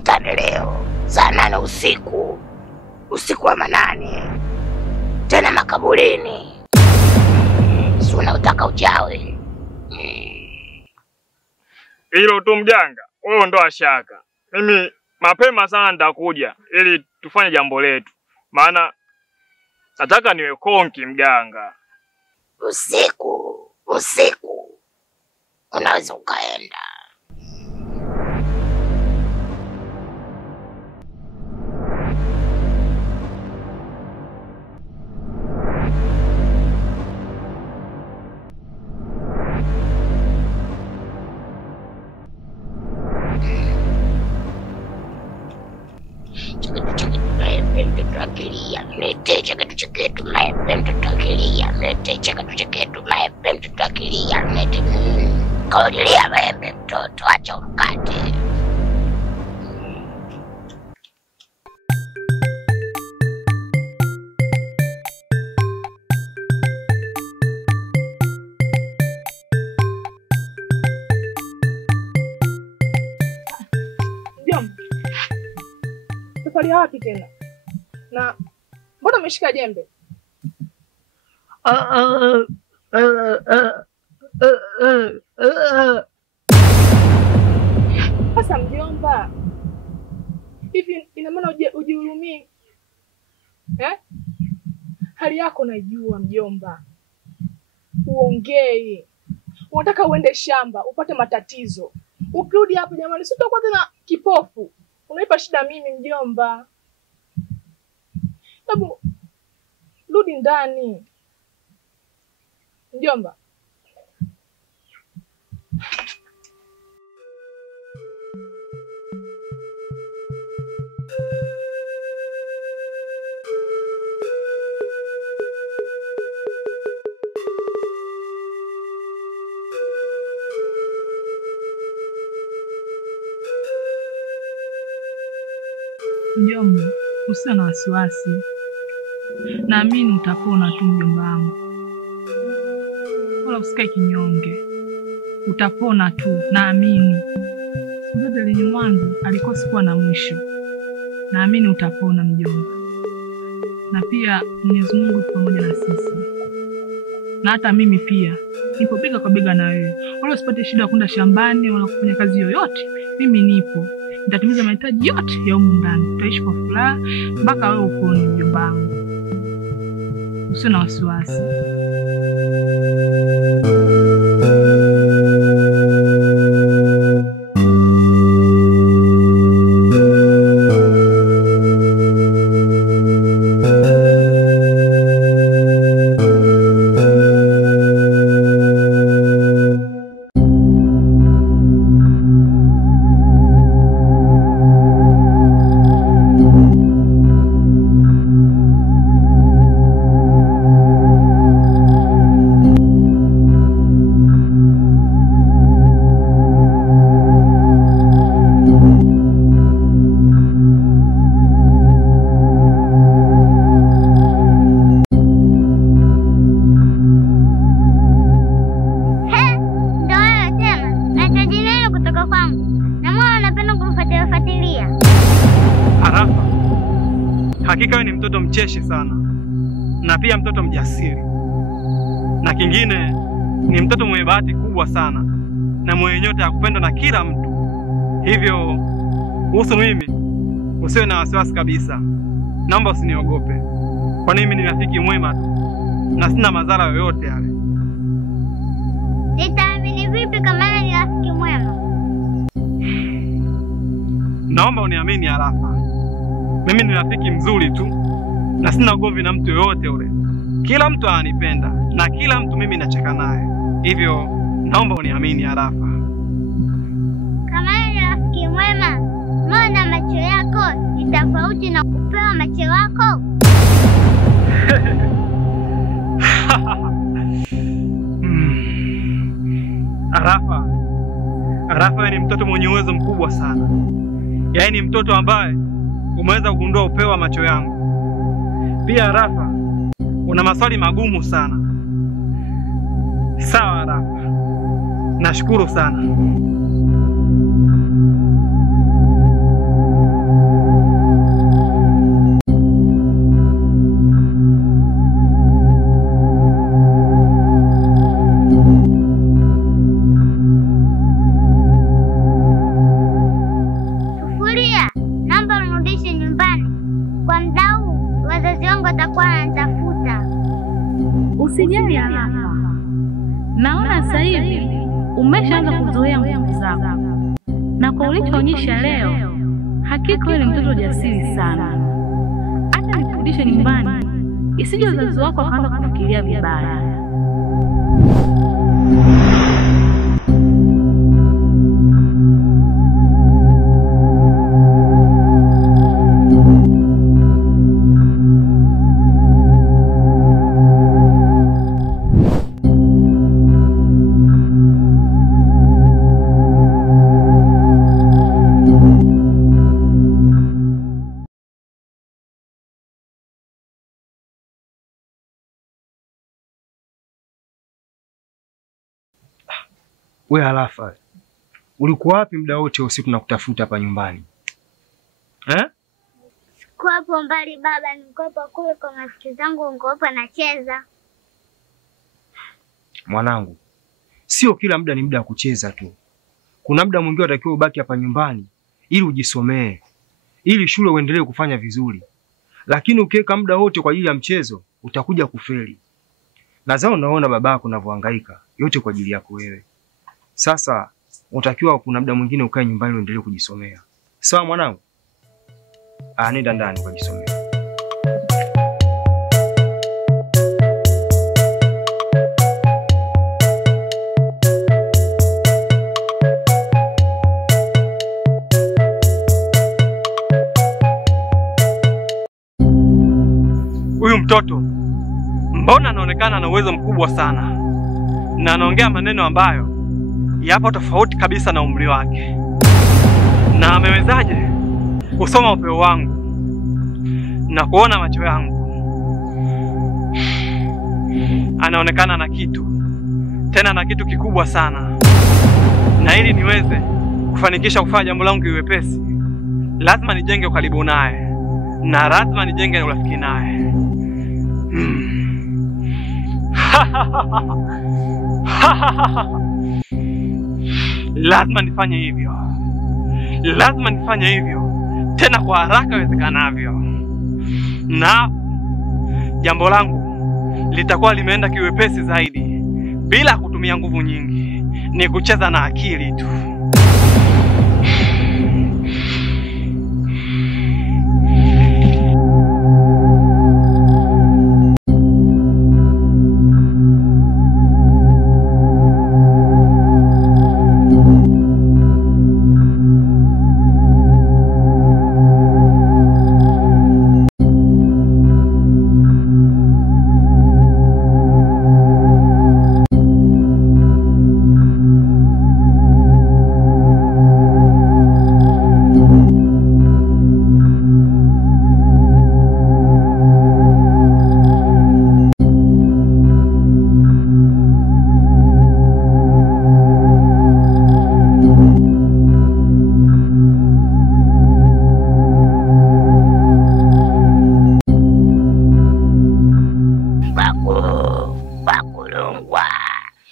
tukutane leo saa 8 usiku. Usiku wa manane. Tena makaburini. Si unautaka uchawi? Hilo tu mjanga. Wewe ondoa shaka. Mimi mapema sana nitakuja ili tufanye jambo letu. Maana nataka niwe konki mganga. Usiku. Unaweza ukaenda. Kaulilia maembe mtoto, acha umkate. Safari wapi tena? Na mbona umeshika jembe? Sasa mjomba, hivi ina maana ujihurumii? Hali yako najua mjomba. Uongei. Unataka uende shamba, upate matatizo. Ukirudi hapo jamani, sitakuwa tena kipofu. Unaipa shida mimi mjomba. Hebu rudi ndani. Mjomba. Mjomba, usiwe na wasiwasi. Naamini utapona tu mjomba wangu. Wala usikae kinyonge. Utapona tu, naamini. Zote lenye mwanzo alikosi kuwa na mwisho. Naamini utapona mjomba. Na pia Mwenyezi Mungu pamoja na sisi. Na hata mimi pia nipo bega kwa bega na wewe. Wala usipate shida kwenda shambani wala kufanya kazi yoyote. Mimi nipo. Nitatimiza mahitaji yote ya humu ndani. Tutaishi kwa furaha mpaka wewe upone mjomba wangu. Usiwe na wasiwasi. Hakika wewe ni mtoto mcheshi sana. Na pia mtoto mjasiri. Na kingine ni mtoto mwenye bahati kubwa sana. Na mwenye nyota ya kupendwa na kila mtu. Hivyo kuhusu mimi usiwe na wasiwasi kabisa. Naomba usiniogope. Kwani mimi ni rafiki mwema tu. Na sina madhara yoyote yale. Nitaamini vipi kama ni rafiki mwema? Naomba uniamini Arafa. Mimi ni rafiki mzuri tu na sina ugomvi na mtu yoyote ule. Kila mtu ananipenda na kila mtu mimi nacheka naye. Hivyo naomba uniamini Arafa. Kama ni rafiki mwema, mbona macho yako ni tofauti na kupewa macho yako? Arafa ni mtoto mwenye uwezo mkubwa sana. Yaani mtoto ambaye umeweza kugundua upeo wa macho yangu. Pia Arafa, una maswali magumu sana. Sawa Arafa. Nashukuru sana. usijali haraka. Naona sasa hivi umeshaanza kuzoea nguvu zako, na kwa ulichoonyesha leo, hakika wewe ni mtoto jasiri sana. Hata nikurudishe nyumbani, isije wazazi wako wakaanza kufikiria vibaya. We Halafa, ulikuwa wapi muda wote usiku tunakutafuta hapa nyumbani? Sikuwa hapo mbali baba, nilikuwa kule kwa marafiki zangu, nilikuwa nacheza. Mwanangu, sio kila muda ni muda wa kucheza tu. Kuna muda mwingine unatakiwa ubaki hapa nyumbani ili ujisomee, ili shule uendelee kufanya vizuri. Lakini ukiweka muda wote kwa ajili ya mchezo, utakuja kufeli. Na zao unaona babako anavyohangaika, yote kwa ajili yako wewe. Sasa unatakiwa kuna muda mwingine ukae nyumbani uendelee kujisomea. Sawa mwanangu? Nenda ndani ukajisomea. Huyu mtoto mbona anaonekana na uwezo mkubwa sana, na anaongea maneno ambayo yapo tofauti kabisa na umri wake. Na amewezaje kusoma upeo wangu na kuona macho yangu? Anaonekana na kitu, tena na kitu kikubwa sana. Na ili niweze kufanikisha kufanya jambo langu kiwepesi, lazima nijenge ukaribu naye, na lazima nijenge urafiki naye. Lazima nifanye hivyo. Lazima nifanye hivyo tena kwa haraka iwezekanavyo. Na jambo langu litakuwa limeenda kiwepesi zaidi bila kutumia nguvu nyingi. Ni kucheza na akili tu.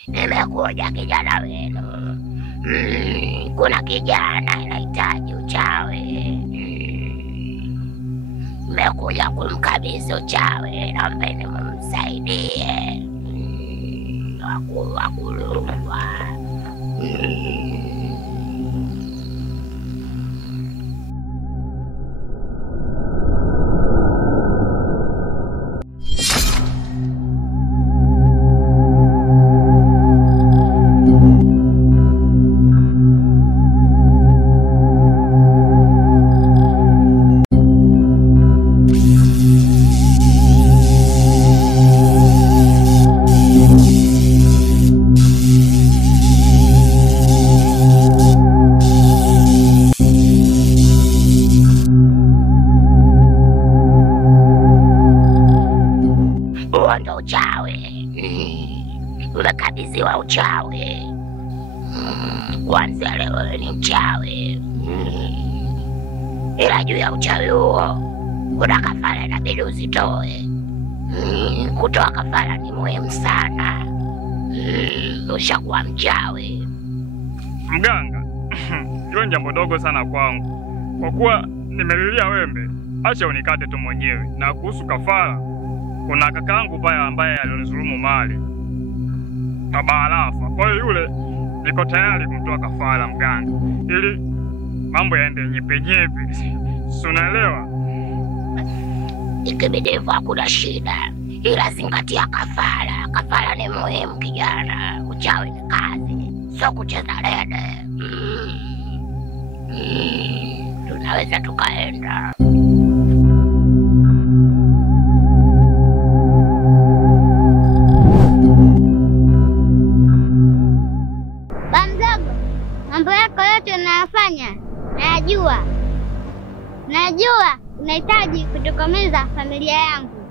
Nimekuja kijana wenu. Kuna kijana anahitaji uchawi. Nimekuja kumkabidhi uchawi, naombeni mumsaidie. Wakulungwa. Ndo uchawi. Umekabidhiwa uchawi. Kwanza leo ni mchawi. Ila juu ya uchawi huo kuna kafara inabidi uzitoe. Kutoa kafara ni muhimu sana. Ushakuwa mchawi. Mganga, hiyo ni jambo dogo sana kwangu. Kwa kuwa nimelilia wembe, acha unikate tu mwenyewe. Na kuhusu kafara, kuna kakangu pale ambaye alionizulumu mali baba alafa. Kwa hiyo yule niko tayari kumtoa kafara mganga ili mambo yaende nyepe. Si unaelewa? Ikibidivu hakuna shida, ila zingatia kafara. Kafara ni muhimu kijana. Uchawi ni kazi, sio kucheza rede. Tunaweza tukaenda. Bamdogo, mambo yako yote unayofanya najua unahitaji kutokomeza familia yangu.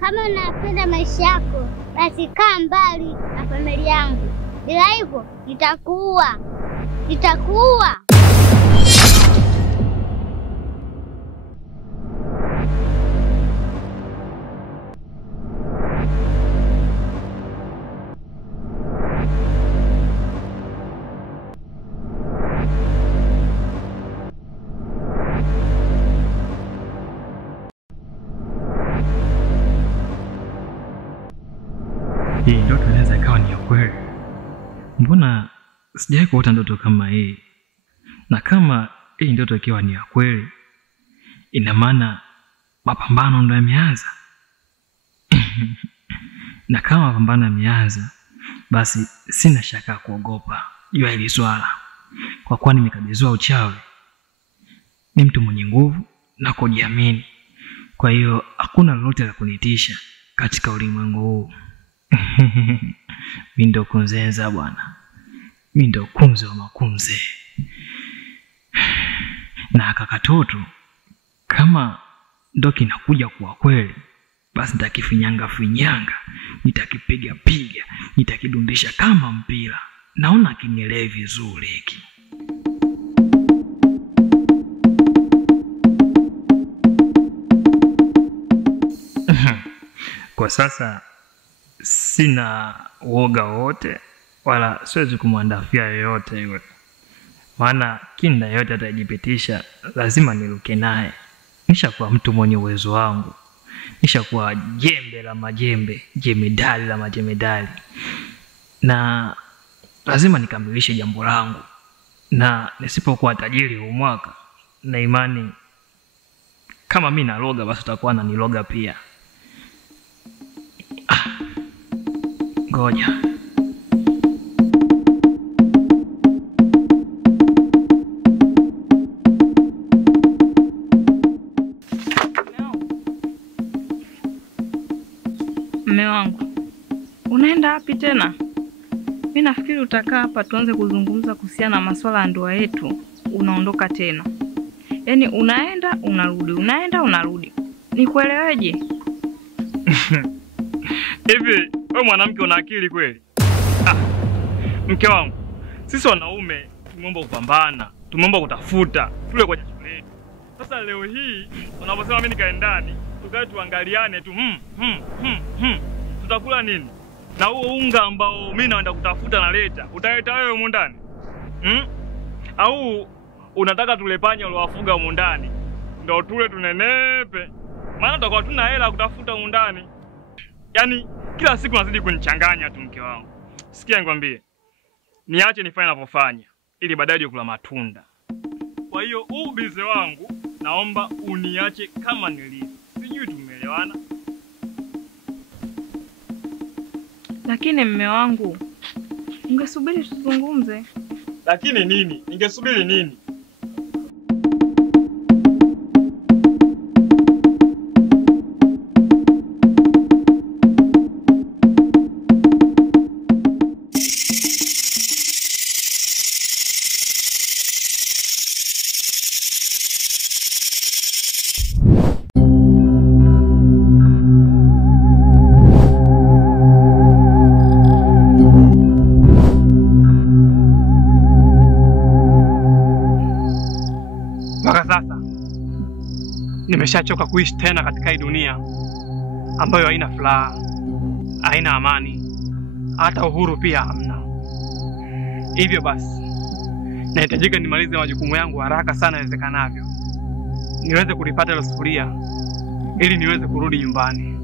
Kama unapenda maisha yako, basi kaa mbali na familia yangu, bila hivyo nitakuua. Hii ndoto inaweza ikawa ni ya kweli. Mbona sijawahi kuota ndoto kama hii? Na kama hii ndoto ikiwa ni ya kweli, ina maana mapambano ndo yameanza. Na kama mapambano yameanza, basi sina shaka kuogopa juu ya hili swala, kwa kuwa nimekabidhiwa uchawi. Ni mtu mwenye nguvu na kujiamini, kwa hiyo hakuna lolote la kunitisha katika ulimwengu huu. Mimi ndo kunzenza bwana, mimi ndo kunze wa makunze. Na kakatoto kama ndo kinakuja kuwa kweli, basi nitakifinyanga, nitakipiga, nitakidundisha kama mpira. Naona kinielewi vizuri hiki. Kwa sasa sina uoga wote, wala siwezi kumwandafia yoyote yule. Maana kinda yote atajipitisha lazima niruke naye. Nishakuwa mtu mwenye uwezo wangu. Nishakuwa jembe la majembe, jemedali la majemedali. Na lazima nikamilishe jambo langu. Na nisipokuwa tajiri huu mwaka, na imani kama mimi naloga basi utakuwa unaniloga pia. Ngoja. Mume wangu, unaenda wapi tena? Mimi nafikiri utakaa hapa tuanze kuzungumza kuhusiana na masuala ya ndoa yetu. Unaondoka tena. Yaani unaenda unarudi. Nikueleweje? Hivi wewe mwanamke una akili kweli? Mke wangu, sisi wanaume tumeomba kupambana, tumeomba kutafuta, tule kwa jasho letu. Sasa leo hii unaposema mimi nikae ndani, tukae tuangaliane tu, tutakula nini? Na huo unga ambao mimi naenda kutafuta naleta, utaleta wewe huko ndani? Au unataka tulepanye uliowafuga huko ndani ndio tule tunenepe? Maana tutakuwa tuna hela kutafuta huko ndani. Yaani kila siku nazidi kunichanganya tu mke wangu. Sikia nikwambie. Niache nifanye ninapofanya ili baadaye kula matunda. Kwa hiyo huu bize wangu naomba uniache kama nilivyo. Sijui tumeelewana? Lakini mume wangu, ungesubiri tuzungumze. Lakini nini? Ningesubiri nini? Nimeshachoka kuishi tena katika hii dunia ambayo haina furaha, haina amani, hata uhuru pia hamna. Hivyo basi, nahitajika nimalize majukumu yangu haraka sana iwezekanavyo, niweze kulipata ile sufuria ili niweze kurudi nyumbani.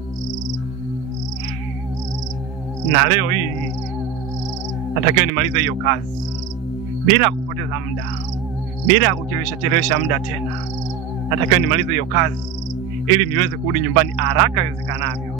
na leo hii natakiwa nimalize hiyo kazi bila kupoteza muda, bila kuchelewesha muda tena. Natakiwa nimalize hiyo kazi ili niweze kurudi nyumbani haraka iwezekanavyo.